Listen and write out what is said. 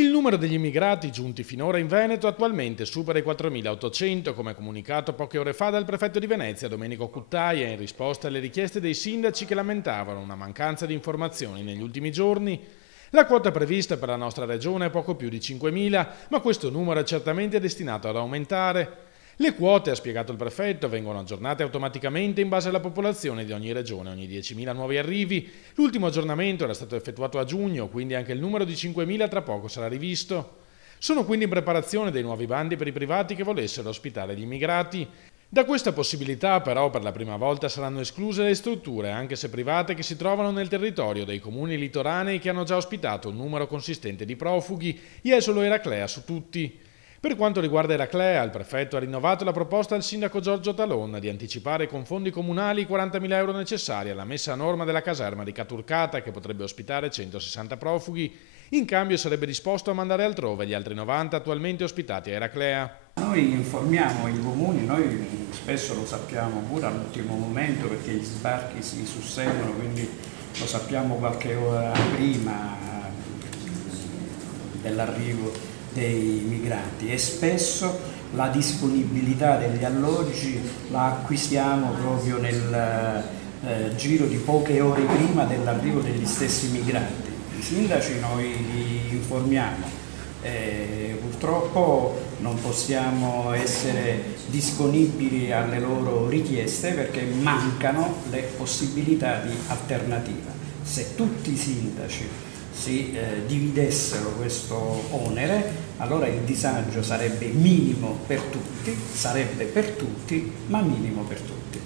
Il numero degli immigrati giunti finora in Veneto attualmente supera i 4.800, come comunicato poche ore fa dal prefetto di Venezia Domenico Cuttaia in risposta alle richieste dei sindaci che lamentavano una mancanza di informazioni negli ultimi giorni. La quota prevista per la nostra regione è poco più di 5.000, ma questo numero è certamente destinato ad aumentare. Le quote, ha spiegato il prefetto, vengono aggiornate automaticamente in base alla popolazione di ogni regione, ogni 10.000 nuovi arrivi. L'ultimo aggiornamento era stato effettuato a giugno, quindi anche il numero di 5.000 tra poco sarà rivisto. Sono quindi in preparazione dei nuovi bandi per i privati che volessero ospitare gli immigrati. Da questa possibilità però per la prima volta saranno escluse le strutture, anche se private, che si trovano nel territorio dei comuni litoranei che hanno già ospitato un numero consistente di profughi, Jesolo e Eraclea su tutti. Per quanto riguarda Eraclea, il prefetto ha rinnovato la proposta al sindaco Giorgio Talon di anticipare con fondi comunali i 40.000 euro necessari alla messa a norma della caserma di Caturcata, che potrebbe ospitare 160 profughi. In cambio sarebbe disposto a mandare altrove gli altri 90 attualmente ospitati a Eraclea. Noi informiamo i comuni, noi spesso lo sappiamo pure all'ultimo momento perché gli sbarchi si susseguono, quindi lo sappiamo qualche ora prima dell'arrivo dei migranti, e spesso la disponibilità degli alloggi la acquisiamo proprio nel giro di poche ore prima dell'arrivo degli stessi migranti. I sindaci noi li informiamo, purtroppo non possiamo essere disponibili alle loro richieste perché mancano le possibilità di alternativa. Se tutti i sindaci si dividessero questo onere, allora il disagio sarebbe minimo per tutti, sarebbe per tutti, ma minimo per tutti.